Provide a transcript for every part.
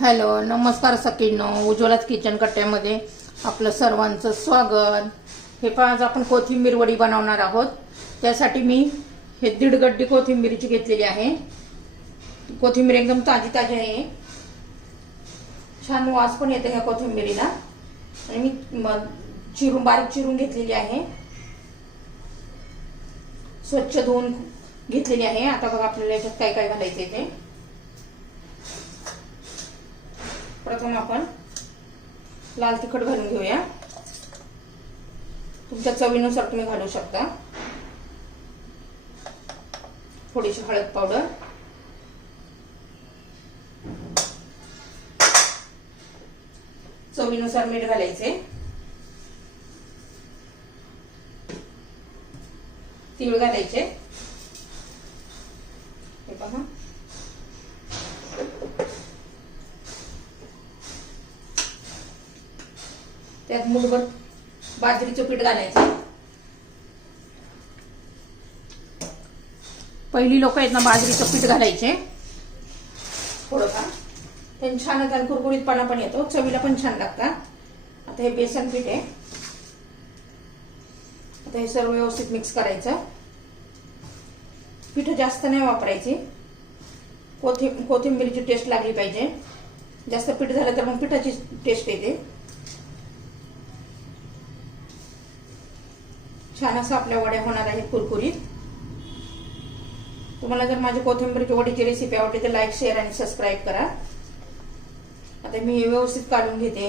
Hello नमस्कार सकीनो उज्ज्वलाच kitchen कट्ट्यामध्ये आपलं सर्वांचं स्वागत. हे पण आज आपण कोथिंबीर वडी बनवणार आहोत. त्यासाठी मी हे दीड गड्डी कोथिंबीरची घेतलेली आहे. कोथिंबीर एकदम ताजी ताजी आहे. छान वास पण येते ह्या कोथिंबीरीला. आणि मी चिरून बारीक चिरून घेतलेली आहे. स्वच्छ धुवून घेतलेली आहे. आता बघा आपल्याला याच्यात काय काय घालायचं आहे ते. प्रथम आपण लाल तिखट घालून घेऊया. तुमच्या चवीनुसार तुम्ही घालू शकता. थोडीशी हळद पावडर. चवीनुसार मीठ घालायचे. तीळ घालायचे हे पहा त्यात मुठभर बाजरीचं पीठ घालायचं. पहिली लोक आहेत ना बाजरीचं पीठ घालायचे. थोडंफार. त्यांनी छान आणि कुरकुरीतपणा पण येतो. चवीला पण छान लागतात. आता हे बेसन पीठ आहे. आता हे सर्व व्यवस्थित मिक्स करायचं. पीठ जास्त नाही वापरायची. कोथिं कोथिंबीरीची टेस्ट लागली पाहिजे. जास्त पीठ झालं तर मग पिठाची टेस्ट येते. छान असं आपल्या वड्या होणार आहेत कुरकुरीत. तुम्हाला जर माझी कोथिंबीरची वडीची रेसिपी आवडली तर लाईक शेअर आणि सबस्क्राईब करा. आता मी व्यवस्थित काढून घेते.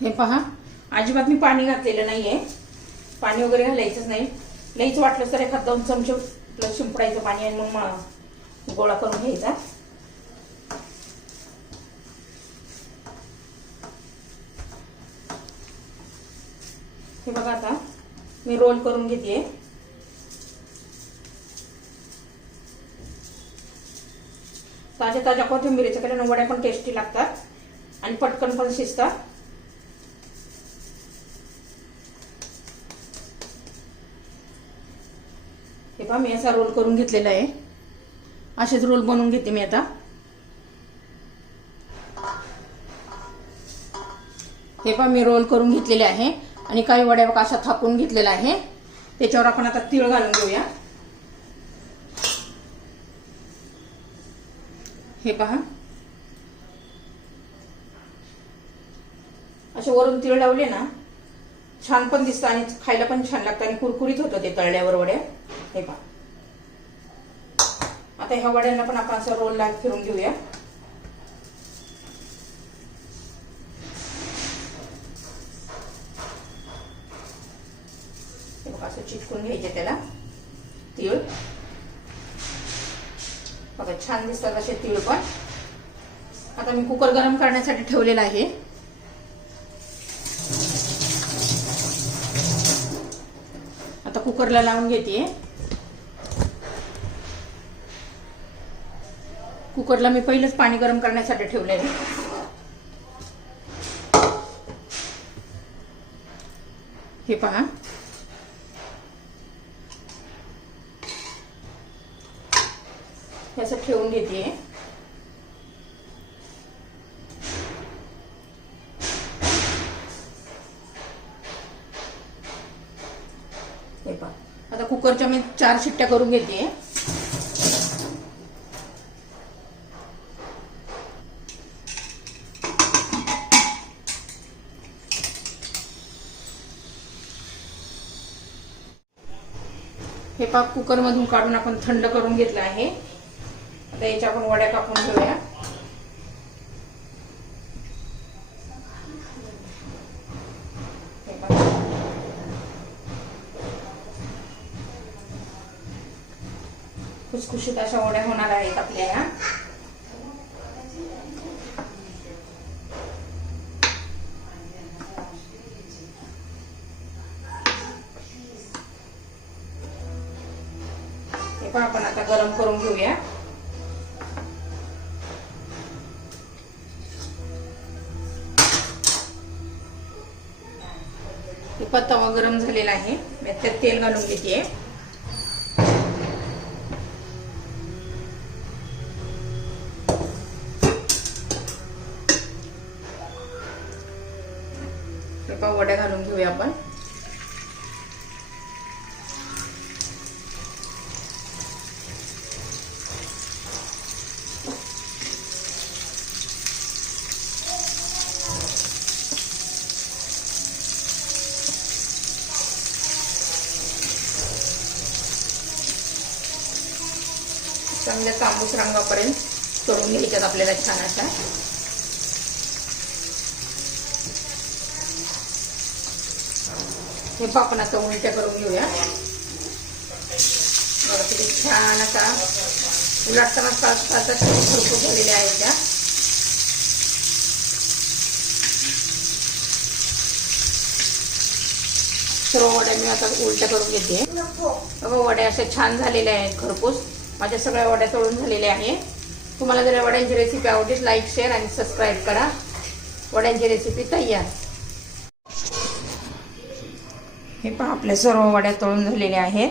हे पहा अजिबात मी पाणी घातलेलं नाहीये. पाणी वगैरे घालायचंच नाही. लईच वाटलं तर एखाद दोन चमचे आपलं शिंपडायचं पाणी आणि मग गोळा करून घ्यायचा. हे बघा आता. मी रोल करून घेते ताज्या ताज्या कोथिंबिरीच्या केल्यानं वड्या पण टेस्टी लागतात. आणि पटकन पण शिजतात. हे पहा मी असा रोल करून घेतलेला आहे. असेच रोल बनवून घेते मी आता. हे पहा मी रोल करून घेतलेले आहे. आणि काही वड्या बघा असा थापून घेतलेला आहे त्याच्यावर आपण आता तीळ घालून घेऊया. हे पहा. असे वरून तीळ लावले ना छान पण दिसतं आणि खायला पण छान लागतं आणि कुरकुरीत होतं ते तळल्यावर वड्या. हे पहा. आता ह्या वड्यांना पण आपण असं रोलला फिरून घेऊया. चिटकून घ्यायचे त्याला. तीळ. बघा छान दिसतात असे तीळ पण. आता मी कुकर गरम करण्यासाठी ठेवलेला आहे. आता कुकरला लावून घेते. कुकरला मी पहिलंच पाणी गरम करण्यासाठी ठेवलेले हे पहा. हे असं ठेवून घेते. हे आता कुकरच्या मी चार शिट्ट्या करून घेते. हे पाक कुकरमधून काढून आपण थंड करून घेतलं आहे. आता याच्या आपण वड्या कापून घेऊया. खुशखुशीत अशा वड्या होणार आहेत आपल्या या. पण आपण आता गरम करून घेऊया. तुपात तवा गरम झालेला आहे. मी त्यात तेल घालून घेते वड्या घालून घेऊया आपण. चांगल्या तांबूस रंगापर्यंत करून घ्यायच्यात आपल्याला छान अशा. हे आपण आता उलट्या करून घेऊया. बघा किती छान असा उलटताना पाच पाच खूप झालेल्या आहेत त्या. सर्व वड्या मी आता उलट्या करून घेते. बघा वड्या अशा छान झालेल्या आहेत खरपूस. माझ्या सगळ्या वड्या तळून झालेल्या आहे तुम्हाला जर वड्यांची रेसिपी आवडलीच लाईक शेअर आणि सबस्क्राईब करा. वड्यांची रेसिपी तयार. हे पहा आपल्या सर्व वड्या तळून झालेल्या आहेत.